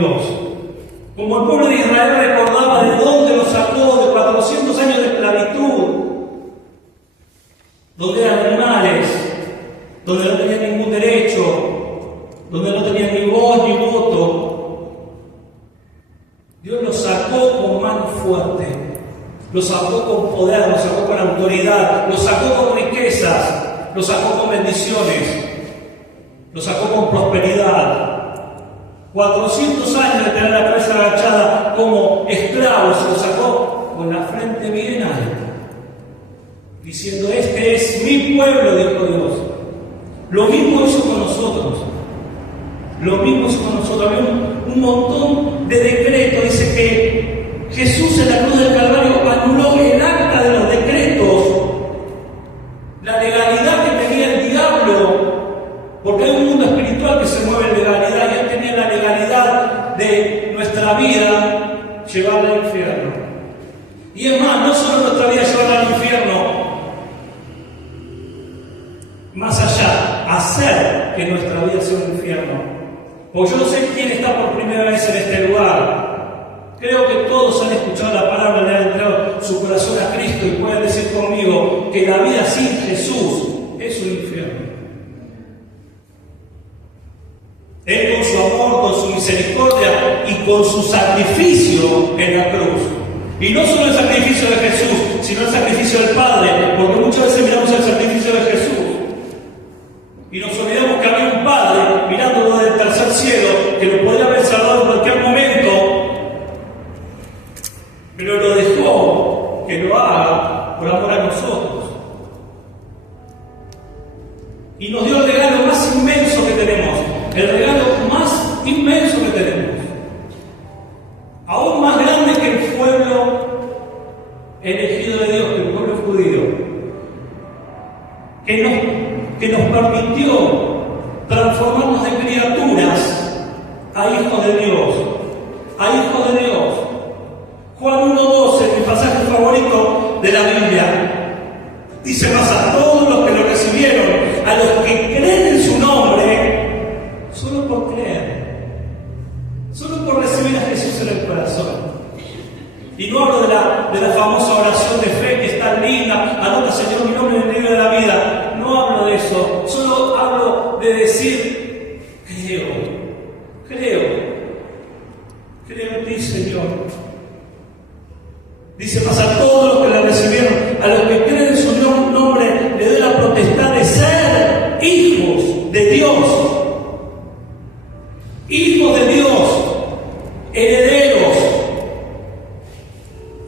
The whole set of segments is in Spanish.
Dios. Como el pueblo de Israel recordaba de dónde los sacó de 400 años de esclavitud, donde eran animales, donde no tenían ningún derecho, donde no tenían ni voz ni voto. Dios los sacó con mano fuerte, los sacó con poder, los sacó con autoridad, los sacó con riquezas, los sacó con bendiciones, los sacó con prosperidad. 400 años de tener la cabeza agachada como esclavos, se los sacó con la frente bien alta, diciendo: este es mi pueblo, dijo Dios. Lo mismo hizo con nosotros. Lo mismo hizo con nosotros. Había un montón de decretos. Dice que Jesús en la cruz del Calvario anuló el acta de los decretos, la legalidad que tenía el diablo, porque hay un mundo espiritual que se mueve en legalidad, y él tenía la legalidad de nuestra vida llevarla al infierno. Y es más, no solo nuestra vida llevarla al infierno, más allá, hacer que nuestra vida sea un infierno. Porque yo no sé quién está por primera vez en este lugar. Creo que todos han escuchado la palabra, le han entregado su corazón a Cristo y pueden decir conmigo que la vida sin Jesús es un infierno. Él con su amor, con su misericordia y con su sacrificio en la cruz. Y no solo el sacrificio de Jesús, sino el sacrificio del Padre, porque muchas veces miramos el sacrificio de Jesús y nos olvidamos que había un Padre mirándolo del tercer cielo que lo podría haber salvado en cualquier momento, pero lo dejó que lo haga por amor a nosotros. Y nos dio el regalo más inmenso que tenemos, el regalo más inmenso que tenemos, aún más grande que el pueblo elegido de Dios, que el pueblo judío, que nos permitió transformarnos de criaturas a hijos de Dios, a hijos de Dios. Juan 1:12, mi pasaje favorito de la Biblia, dice: mas a todos los que lo recibieron, a los que creen en su nombre, solo por creer, solo por recibir a Jesús en el corazón. Y no hablo de la famosa oración de fe que es tan linda: anota, Señor, mi nombre en el libro de la vida. No hablo de eso, solo hablo de decir: creo en ti, Señor. Dice: mas a todos los que la recibieron, a los que creen en su nombre, le doy la potestad de ser hijos de Dios. Hijos de Dios, herederos.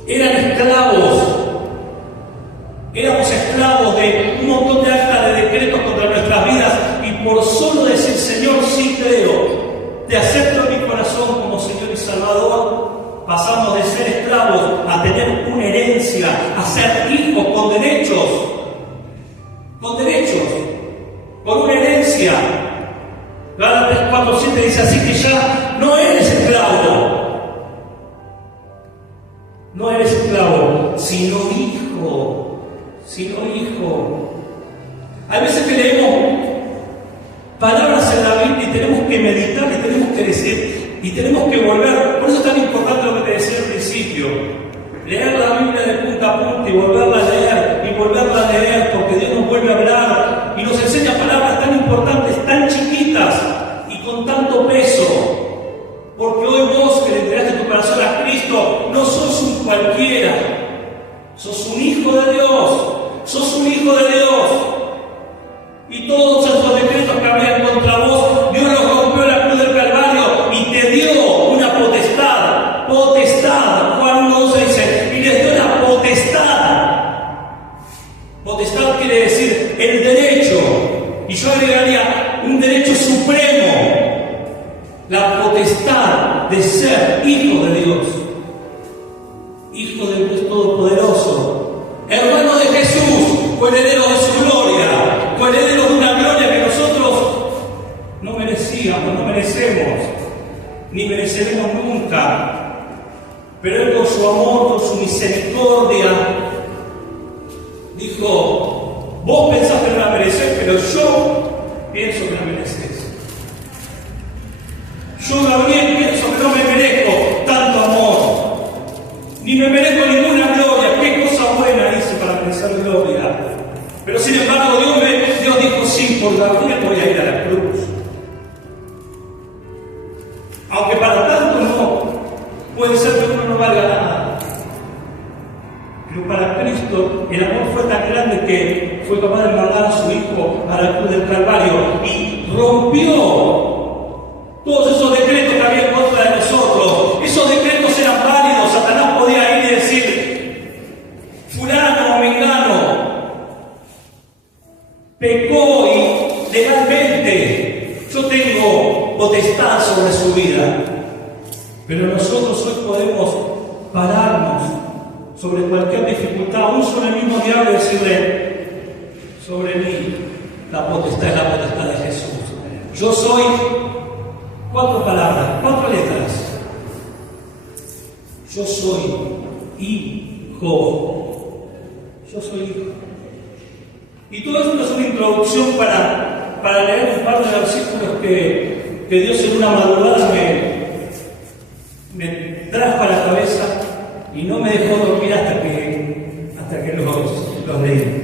Eran esclavos. Éramos esclavos de un montón de actas de decretos contra nuestras vidas, y por solo decir: Señor, sí creo, te acepto en mi corazón como Señor y Salvador, pasamos de ser esclavos a tener una herencia, a ser hijos con derechos, con una herencia. Gálatas 4:7 dice: así que ya no eres esclavo, sino hijo. Hay veces que leemos palabras en la Biblia y tenemos que meditar, y tenemos que decir, y tenemos que volver. Por eso es tan importante lo que te decía al principio: leer la Biblia de punta a punta y volverla a leer, y volverla a leer, porque Dios nos vuelve a hablar y nos enseña palabras tan importantes, tan chiquitas y con tanto peso. Porque hoy vos, que le entregaste tu corazón a Cristo, no sos un cualquiera, sos un hijo de Dios. Sos un hijo de Dios. Y todos esos decretos que habían contra vos, Dios los rompió en la cruz del Calvario y te dio una potestad. Juan 1:12 dice: y les dio la potestad. Potestad quiere decir el derecho. Y yo agregaría un derecho supremo: la potestad de ser hijo de Dios. Hijo del Dios Todopoderoso. Hermano de Jesús, coheredero de su gloria, coheredero de una gloria que nosotros no merecíamos, no merecemos, ni mereceremos nunca. Pero Él, con su amor, con su misericordia, dijo: vos pensás que no la merecés, pero yo pienso que la mereces. Yo, Gabriel, pienso que no merezco ninguna gloria. ¿Qué cosa buena hice para merecer gloria? Pero sin embargo, Dios dijo, sí, por la gloria voy a ir a la cruz. Aunque para tanto no, puede ser que uno no valga nada. Pero para Cristo el amor fue tan grande que fue capaz de mandar a su Hijo a la cruz del Calvario y rompió todos esos decretos que había en contra de nosotros. Esos decretos eran válidos. Satanás podía ir y decir, fulano o mengano pecó y legalmente yo tengo potestad sobre su vida. Pero nosotros hoy podemos pararnos sobre cualquier dificultad, aún sobre el mismo diablo, y decirle, sobre mí la potestad es la potestad de Jesús. Yo soy, 4 palabras, 4 letras. Yo soy hijo. Yo soy hijo. Y todo esto es una introducción para leer un par de versículos que Dios en una madrugada me trajo a la cabeza y no me dejó dormir hasta que los leí.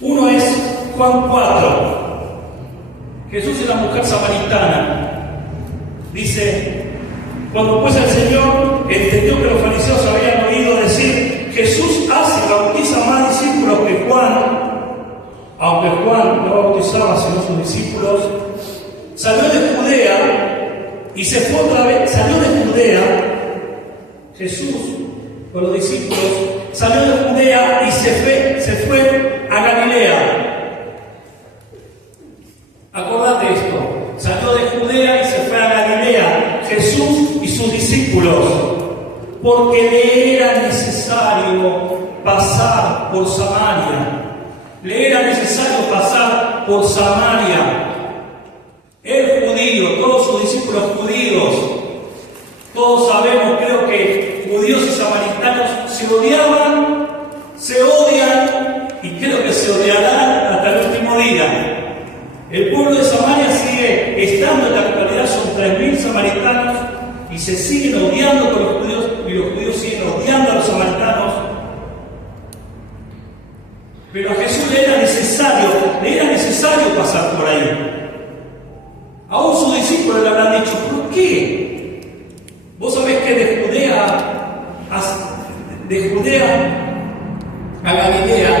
Uno es Juan 4. Jesús y la mujer samaritana. Dice, cuando pues el Señor entendió que los fariseos habían oído decir, Jesús hace y bautiza más discípulos que Juan, aunque Juan no bautizaba sino sus discípulos, salió de Judea y se fue otra vez. Salió de Judea, Jesús con los discípulos, salió de Judea y se fue a Galilea. Acordate esto, salió de Judea y se fue a Galilea, Jesús y sus discípulos, porque le era necesario pasar por Samaria. Le era necesario pasar por Samaria. El judío, todos sus discípulos judíos, todos sabemos, creo que judíos y samaritanos se odiaban, se odian y creo que se odiarán hasta el último día. El pueblo de Samaria sigue estando, en la actualidad son 3.000 samaritanos y se siguen odiando con los judíos y los judíos siguen odiando a los samaritanos. Pero a Jesús le era necesario pasar por ahí. Aún sus discípulos le habrán dicho, ¿por qué? Vos sabés que de Judea a Galilea,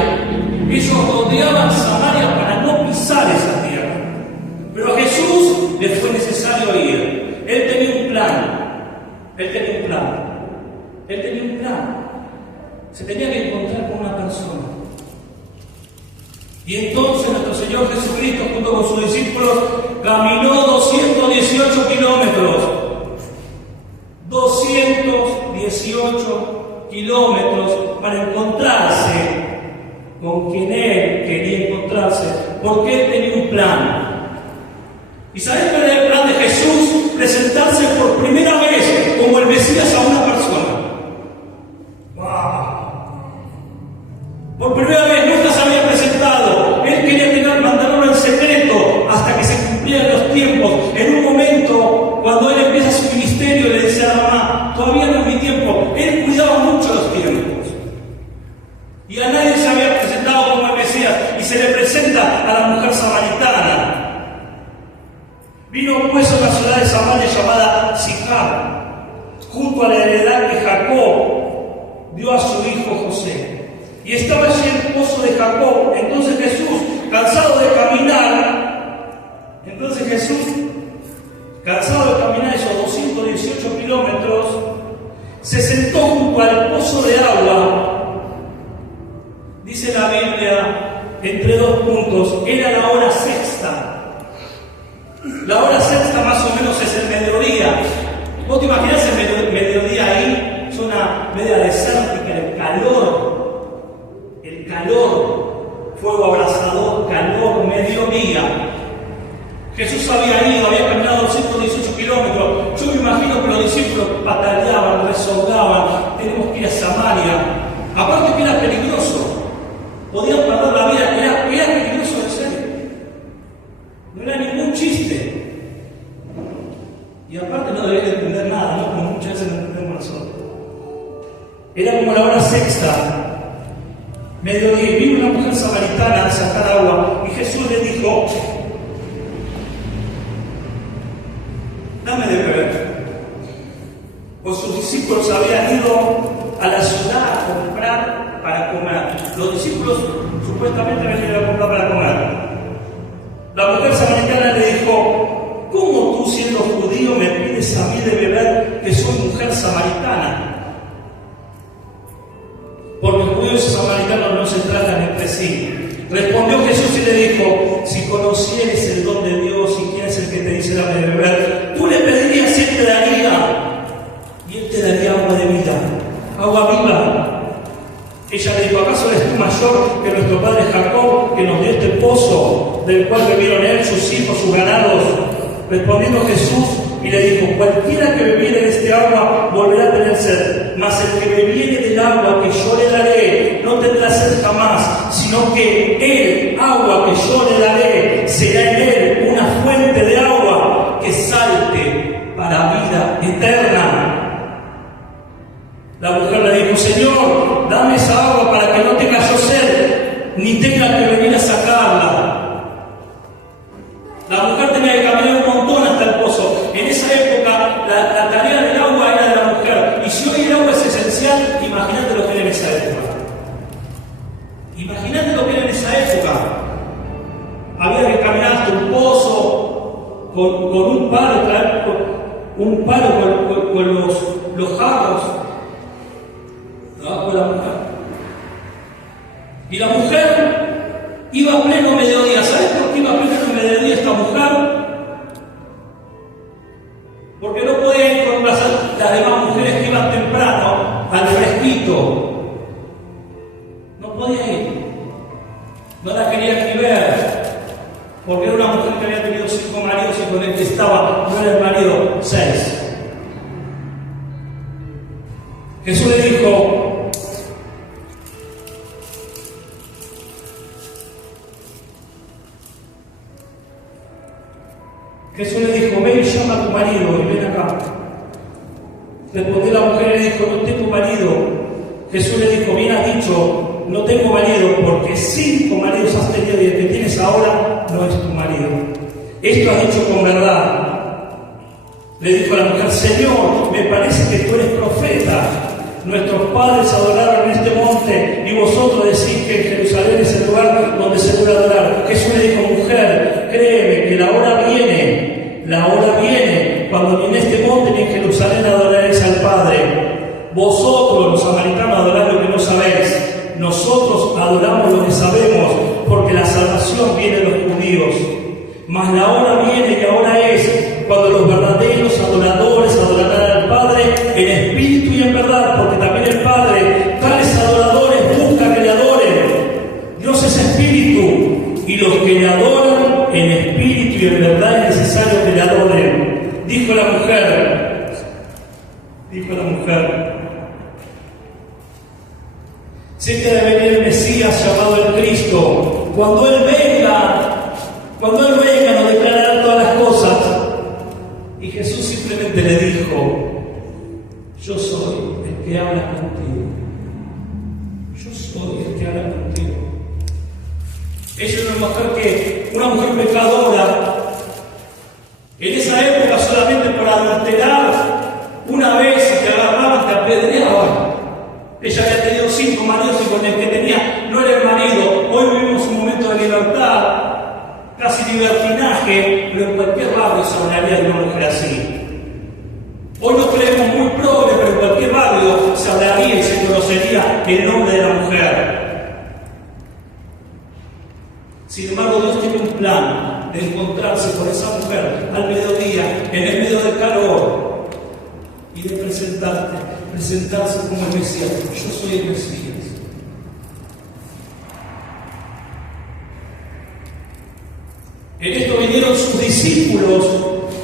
ellos rodeaban Samaria para no pisar esa tierra. Pero a Jesús le fue necesario ir. Él tenía un plan. Se tenía que encontrar con una persona. Y entonces nuestro Señor Jesucristo, junto con sus discípulos, caminó 218 kilómetros. 218 kilómetros para encontrarse con quien Él quería encontrarse, porque Él tenía un plan. ¿Y sabés cuál era el plan de Jesús? Presentarse por primera vez como el Mesías a una persona. ¡Wow! Por primera vez nunca se había presentado. Él quería mandarlo en secreto hasta que se cumplieran los tiempos. En un momento, cuando Él empieza su ministerio, le dice a la mamá, todavía no es mi tiempo. Él cuidaba mucho los tiempos. Y a nadie se había presentado como el Mesías. Y se le presenta a la mujer samaritana. Vino pues a una ciudad de Samaria llamada Sicar, junto a la heredad que Jacob dio a su hijo José. Y estaba allí el pozo de Jacob. Entonces Jesús, cansado de caminar esos 218 kilómetros, se sentó junto al pozo de agua. Dice la Biblia, entre 2 puntos, era la hora sexta. La hora sexta más o menos es el mediodía. ¿Vos te imaginás el mediodía ahí? Es una media desértica, el calor, fuego abrasador, calor, mediodía. Jesús había caminado 218 kilómetros. Yo me imagino que los discípulos pataleaban, resogaban, tenemos que ir a Samaria. Aparte que era peligroso, podían perder la vida, era peligroso de ser. No era ningún chiste. Y aparte no debería entender nada, ¿no? Como muchas veces no entendemos nosotros. Era como la hora sexta, mediodía, y vino una mujer samaritana a sacar agua, y Jesús le dijo: dame de beber. Pues sus discípulos habían ido a la ciudad a comprar para comer. Los discípulos supuestamente habían ido a comprar para comer. La mujer samaritana le dijo: ¿cómo tú, siendo judío, me pides a mí de beber, que soy mujer samaritana? Porque judíos y samaritanos no se tratan entre sí. Respondió Jesús y le dijo: si conocieres el don de Dios y quién es el que te dice dame de beber, tú le pedirías y él te daría, y él te daría agua de vida, agua viva. Ella le dijo: ¿acaso eres tú mayor que nuestro padre Jacob, que nos dio este pozo, del cual bebieron él, sus hijos, sus ganados? Respondiendo Jesús y le dijo: cualquiera que bebiere de este agua volverá a tener sed, mas el que bebiere del agua que yo le daré no tendrá sed jamás, sino que el agua que yo le daré será en él una fuente de agua que salte para vida eterna. La mujer le dijo: Señor, dame esa agua para que no tenga yo sed, ni tenga que venir a sacarla. La mujer tenía que caminar un montón hasta el pozo. En esa época la tarea del agua era de la mujer. Y si hoy el agua es esencial, imagínate lo que era en esa época. Imagínate lo que era en esa época. Había que caminar hasta un pozo con un palo, traer un palo con los jarros debajo de la mujer. Y la mujer iba a pleno mediodía. ¿Sabes por qué iba a pleno mediodía esta mujer? Porque no podía ir con las demás mujeres que iban temprano al fresquito. No podía ir. No la quería ni ver. Porque era una mujer que había tenido 5 maridos y con el que estaba no era el marido 6. Jesús le dijo: ve y llama a tu marido y ven acá. Respondió la mujer y le dijo: no tengo marido. Jesús le dijo: bien has dicho, no tengo marido, porque 5 maridos has tenido y el que tienes ahora no es tu marido. Esto has dicho con verdad. Le dijo a la mujer: Señor, me parece que tú eres profeta. Nuestros padres adoraron en este monte y vosotros decís que en Jerusalén es el lugar donde se debe adorar. Jesús le dijo: mujer, créeme que la hora viene, cuando ni en este monte ni en Jerusalén adoraréis al Padre. Vosotros, los samaritanos, adoráis lo que no sabéis. Nosotros adoramos lo que sabemos, porque la salvación viene de los judíos. Mas la hora viene y ahora es cuando los verdaderos adoradores adorarán al Padre en espíritu y en verdad, porque también el Padre, tales adoradores, busca que le adoren. Dios es espíritu, y los que le adoran en espíritu y en verdad es necesario que le adoren. Dijo la mujer: sé que debe venir el Mesías llamado el Cristo. Cuando Él venga, nos declarará todas las cosas. Y Jesús simplemente le dijo: yo soy el que habla contigo. Yo soy el que habla contigo. Ella era una mujer pecadora. En esa época, solamente por adulterar una vez te agarraban, te apedreaban. Ella había tenido 5 maridos y con el que tenía no era el marido. Hoy vivimos un momento de libertad, casi libertinaje, pero en cualquier barrio se hablaría de una mujer así. Hoy nos creemos muy progres, pero en cualquier barrio se hablaría y se conocería el nombre de la mujer. Sin embargo, Dios tiene un plan de encontrarse con esa mujer al mediodía, en el medio del calor, y de presentarse como el Mesías. Yo soy el Mesías. En esto vinieron sus discípulos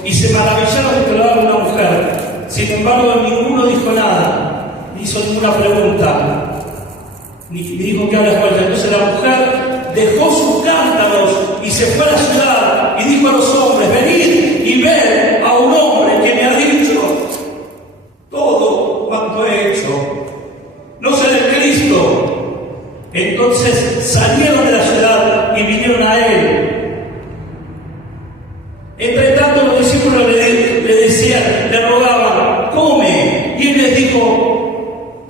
y se maravillaron de que lo haga una mujer. Sin embargo, ninguno dijo nada, ni hizo ninguna pregunta, ni dijo que habla fuerte. Entonces la mujer dejó sus cántaros y se fue a la ciudad y dijo a los hombres: venid y ved a un hombre que me ha dicho todo cuanto he hecho. no sé del Cristo. Entonces salieron de la ciudad y vinieron a él. Entre tanto los discípulos le decían, le rogaban, come. Y él les dijo,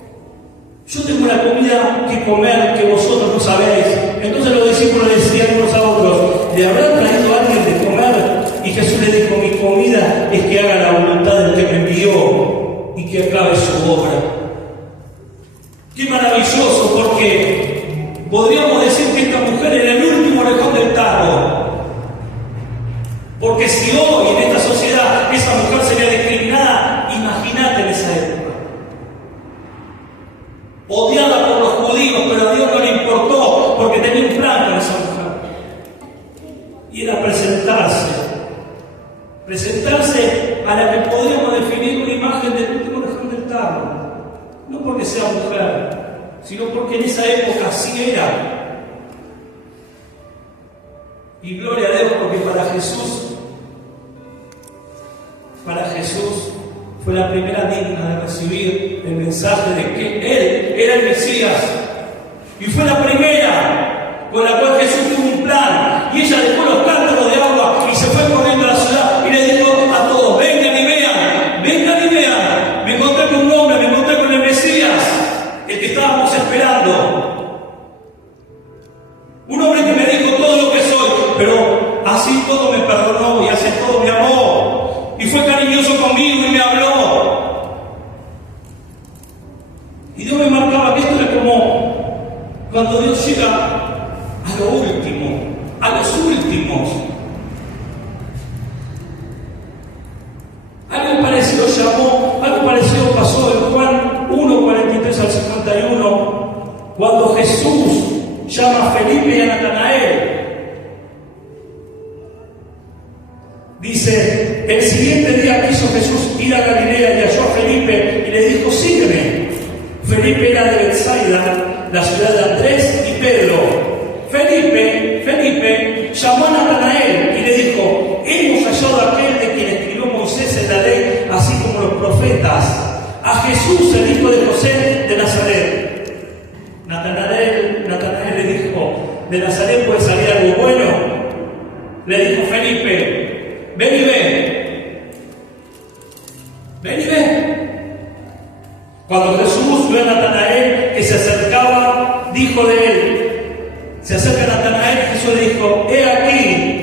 yo tengo una comida que comer que vosotros no sabéis. Entonces los discípulos decían unos a otros, ¿le habrán traído a alguien de comer? Y Jesús le dijo, mi comida es que haga la voluntad del que me envió y que acabe su obra. Qué maravilloso, porque podríamos decir que esta mujer era el último orejón del tarro. Porque si hoy en esta sociedad esa mujer sería discriminada, imagínate en esa época. Odiada por los judíos, pero a Dios no le importó porque tenía un plan con esa mujer. Y era presentarse a la que podríamos definir una imagen del último orejón del tarro. No porque sea mujer, sino porque en esa época así era. Y gloria a Dios, porque para Jesús fue la primera digna de recibir el mensaje de que Él era el Mesías. Y fue la primera con la cual Jesús tuvo un plan. Y ella dejó los cántaros de agua y se fue corriendo a la ciudad y le dijo a todos, vengan y vean, me encontré con un hombre, me encontré con el Mesías, el que estábamos esperando. Un hombre que me dijo todo lo que soy, pero así todo me perdonó y así todo me amó. Y fue cariñoso conmigo y me habló. Y Dios me marcaba que esto era como cuando Dios llega a lo último, a los últimos. Algo parecido pasó en Juan 1, 43 al 51, cuando Jesús llama a Felipe y a Natanael. Dice, el siguiente día quiso Jesús ir a Galilea y halló a Felipe y le dijo, sígueme. Felipe era de Betsaida, la ciudad de Andrés y Pedro. Felipe llamó a Natanael y le dijo, hemos hallado a aquel de quien escribió Moisés en la ley, así como los profetas, a Jesús, el hijo de José de Nazaret. Natanael le dijo, ¿de Nazaret puede salir algo bueno? Le dijo Felipe, ven y ve. Cuando Jesús vio a Natanael que se acercaba, dijo de él, se acerca a Natanael y Jesús le dijo, he aquí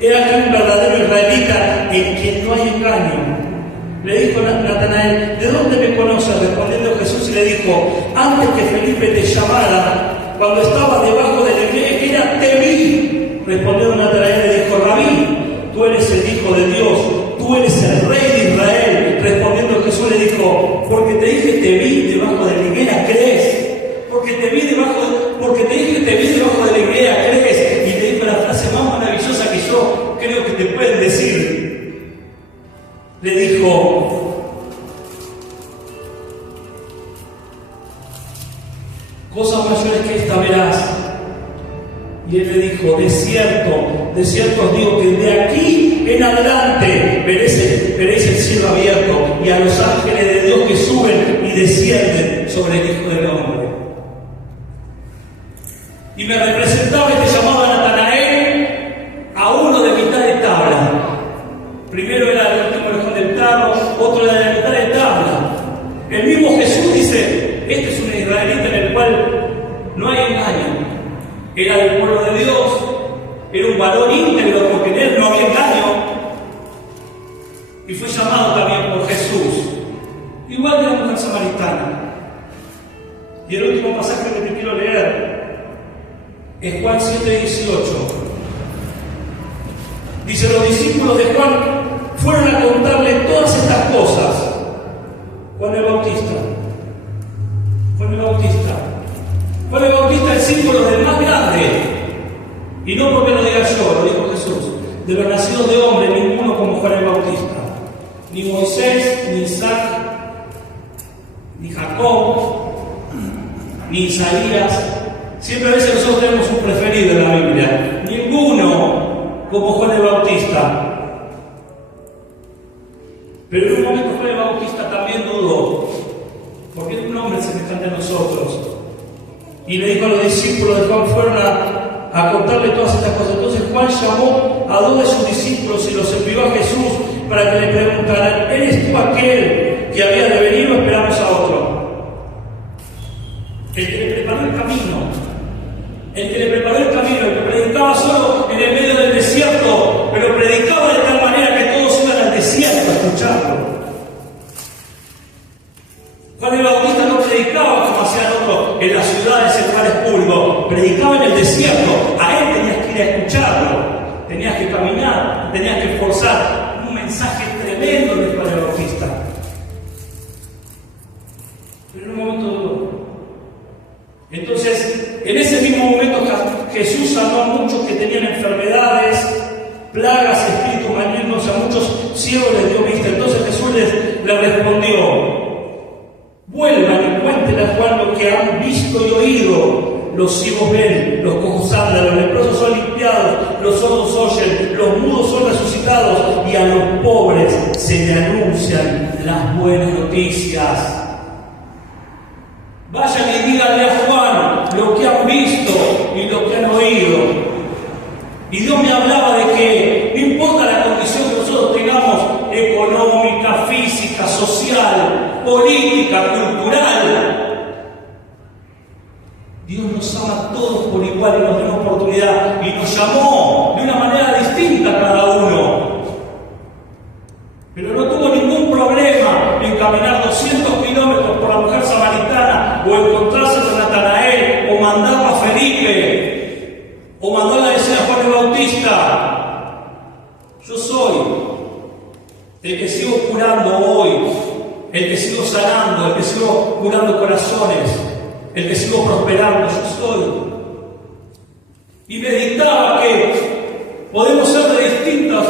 un verdadero israelita en quien no hay engaño. Le dijo Natanael, ¿de dónde me conoces? Respondiendo Jesús y le dijo, antes que Felipe te llamara, cuando estaba debajo de la higuera, te vi. Respondiendo Natanael le dijo, Rabí, tú eres el Hijo de Dios, tú eres el Rey de Israel. Respondiendo Jesús le dijo, porque te dije te vi debajo de la higuera, ¿crees? Porque te dije te vi debajo de la higuera, ¿crees? Y le dijo la frase más maravillosa que yo creo que te pueden decir. Le dijo, cosas mayores que esta verás. Y él le dijo, de cierto os digo que de aquí en adelante veréis el cielo abierto y a los ángeles de Dios que suben y descienden sobre el Hijo del Hombre. Y me representaba este llamado a Natanael a uno de mitad de tabla. Primero era el último orejón del tarro, otro era de la mitad de tabla. El mismo Jesús dice, este es un israelita en el cual no hay engaño. Era del pueblo de Dios, era un varón íntegro porque en él no había engaño. Y fue llamado también por Jesús, igual que la mujer samaritana. Y el último pasaje que te quiero leer es Juan 7:18. Dice, los discípulos de Juan fueron a contarle todas estas cosas. Juan el Bautista, el símbolo del más grande. Y no porque lo diga yo, lo dijo Jesús. De los nacidos de hombre, ninguno como Juan el Bautista. Ni Moisés, ni Isaac, ni Jacob, ni Isaías. Siempre a veces nosotros tenemos un preferido en la Biblia. Ninguno como Juan el Bautista. Pero en un momento Juan el Bautista también dudó. Porque hombre semejante a nosotros. Y le dijo a los discípulos de Juan, fueron a contarle todas estas cosas. Entonces Juan llamó a 2 de sus discípulos y los envió a Jesús para que le preguntaran, ¿eres tú aquel que había de venir o esperamos a otro? El que le preparó el camino, el que predicaba solo en el medio del desierto, pero predicaba de tal manera que todos iban al desierto a escucharlo. Juan el Bautista no predicaba como hacían otros en las ciudades, en lugares públicos, predicaba en el desierto. A él tenías que ir a escucharlo, tenías que caminar, tenías que esforzar. Un mensaje tremendo de Juan el Bautista. Pero en un momento duro. Entonces, en ese mismo momento Jesús sanó a muchos que tenían enfermedades, plagas, espíritus malignos, a muchos ciegos les dio vista. Entonces Jesús les respondió, vuelvan y cuenten a Juan lo que han visto y oído. Los ciegos ven, los cojos andan, los leprosos son limpiados, los sordos oyen, los mudos son resucitados y a los pobres se le anuncian las buenas noticias. Vayan y díganle a Juan lo que han visto y lo que han oído. Y Dios me hablaba de que no importa la condición que nosotros tengamos, económica, física, social, política, cultural, Dios nos ama a todos por igual y nos dio oportunidad y nos llamó de una manera distinta a cada uno. Pero no tuvo ningún problema en caminar 200 kilómetros por la mujer samaritana, o encontrarse con Natanael, o mandarlo a Felipe, o mandarle a decir a Juan el Bautista, yo soy el que sigo curando hoy, el que sigo sanando, el que sigo curando corazones, el que sigo prosperando, yo soy. Y meditaba que podemos ser de distintas.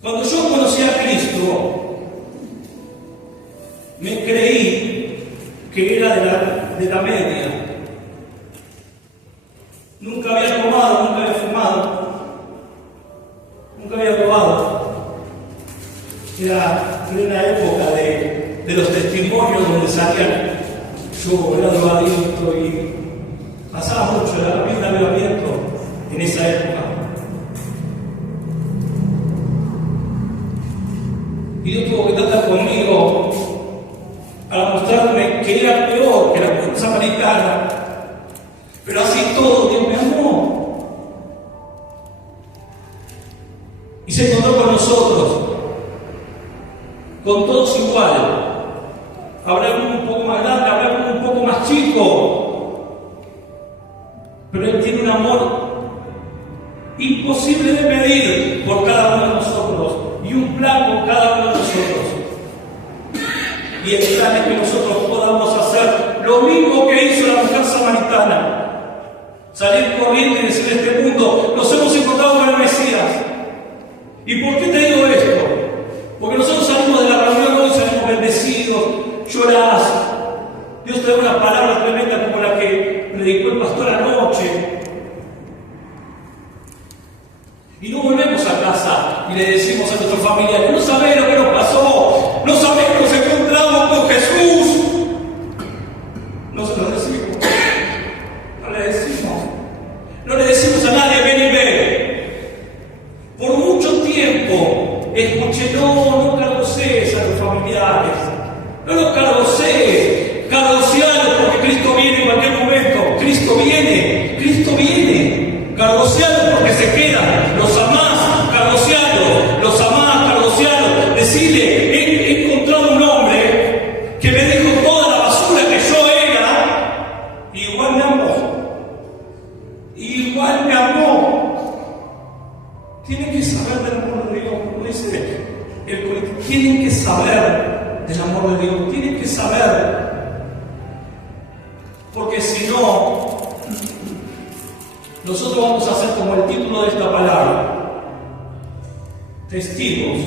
Cuando yo conocí a Cristo, me creí que era de la media. Nunca había tomado, nunca había fumado, nunca había robado. Era una época de los testimonios donde salían, yo era drogadicto y pasaba mucho, era bien avivamiento en esa época. Y Dios tuvo que tratar conmigo para mostrarme que era peor que la mujer samaritana. Pero así todo, Dios me amó. Y se encontró con nosotros, con todos igual. Habrá alguno un poco más grande, habrá alguno un poco más chico. Pero Él tiene un amor imposible de medir por cada uno de nosotros. Y un plan con cada uno de nosotros. Y el plan es que nosotros podamos hacer lo mismo que hizo la mujer samaritana. Salir corriendo y decir: en este mundo nos hemos encontrado con el Mesías. ¿Y por qué te digo esto? Porque nosotros salimos de la reunión hoy, salimos bendecidos, llorás. Dios te da una palabra tremenda como la que predicó el pastor anoche. Y no volvemos a casa y le decimos a nuestros familiares: no sabés lo que nos pasó, no sabés que nos encontramos con Jesús. No se lo decimos, no le decimos a nadie: ven y ve. Por mucho tiempo escuché: no cargosees a los familiares, no cargosees, cargosealos porque Cristo viene en cualquier momento. Cristo viene, cargosealos porque se quedan. Los amás, cargosealos, decirle: he encontrado un hombre que me dijo toda la basura que yo era, y igual me amó. Tienen que saber del amor de Dios, como dice el colectivo. Tienen que saber del amor de Dios, tienen que saber, porque si no, nosotros vamos a ser como el título de esta palabra: testigos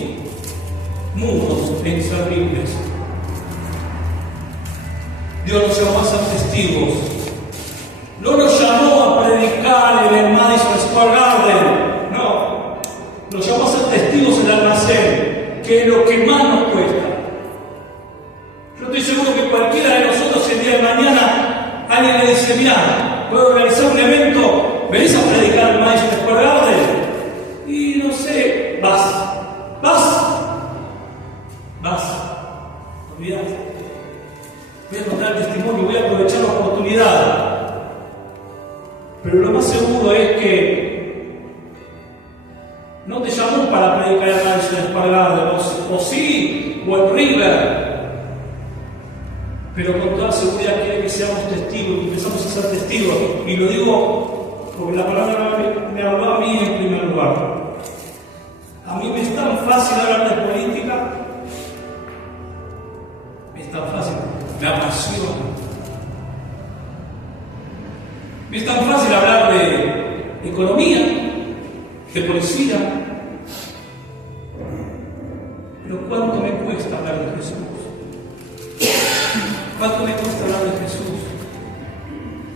mudos e inservibles. Dios nos llamó a ser testigos. No nos llamó a predicar en el Madison Square Garden. No. Nos llamó a ser testigos en el almacén, que es lo que más nos cuesta. Yo estoy seguro que cualquiera de nosotros el día de mañana alguien le dice, mira, puedo organizar un evento, venís a predicar el Madison Square Garden. Y no sé, vas. Olvídate. Voy a contar el testimonio, voy a aprovechar la oportunidad. Pero lo más seguro es que no te llamó para predicar el Madison Square Garden, o sí, o el River. Pero con toda seguridad quiere que seamos testigos, que empezamos a ser testigos. Y lo digo porque la palabra me habló a mí en primer lugar. A mí me es tan fácil hablar de política, me es tan fácil, me apasiona. Me es tan fácil hablar de economía, de policía. Pero ¿cuánto me cuesta hablar de Jesús? ¿Cuánto me cuesta hablar de Jesús?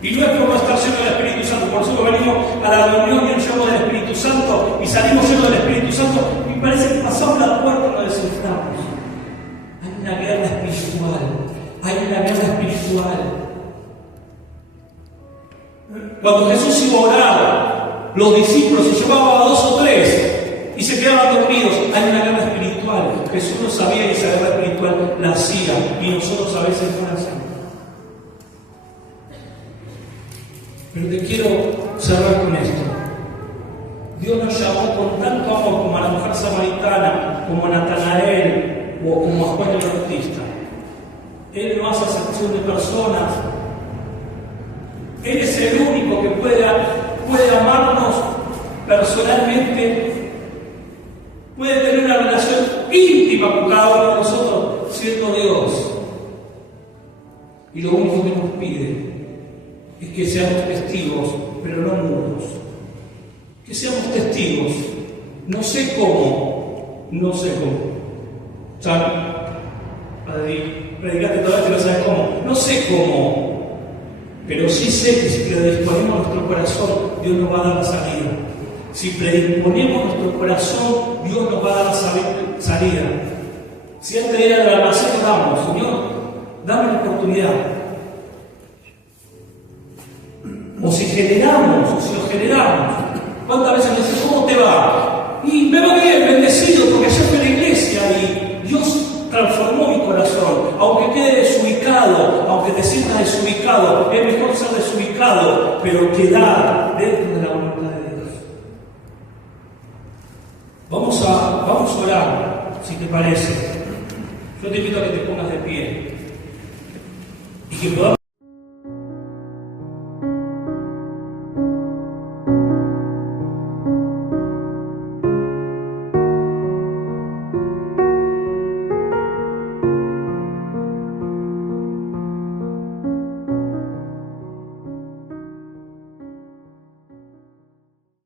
Y no es por no estar lleno del Espíritu Santo, por eso venimos a la reunión llenos del Espíritu Santo y salimos llenos del Espíritu Santo y parece que pasamos la puerta y nos desenframos. Hay una guerra espiritual, Cuando Jesús iba a orar, los discípulos se llevaban a 2 o 3 y se quedaban dormidos. Hay una guerra espiritual. Jesús lo sabía y esa guerra espiritual la hacía y nosotros a veces no la hacemos. Pero te quiero cerrar con esto. Dios nos llamó con tanto amor como a la mujer samaritana, como a Natanael o como a Juan el Bautista. Él no hace acepción de personas. Él es el único que puede amarnos personalmente, puede tener una relación íntima con cada uno de nosotros, siendo Dios. Y lo único que nos pide es que seamos testigos, pero no mudos. Que seamos testigos. No sé cómo. ¿Sabes? Predicaste toda vez que no sabes cómo. No sé cómo. Pero sí sé que si predisponemos nuestro corazón, Dios nos va a dar la salida. Si predisponemos nuestro corazón, Dios nos va a dar la salida. Si antes de ir al almacén oramos, Señor, dame la oportunidad. O si lo generamos. ¿Cuántas veces me dicen, ¿cómo te va? Y me va bien, bendecido, porque yo fui a la iglesia y Dios transformó mi corazón. Aunque quede desubicado, aunque te sientas desubicado, es mejor ser desubicado, pero quedar dentro de la voluntad de Dios. Vamos a orar, si te parece. Yo te invito a que te pongas de pie y que podamos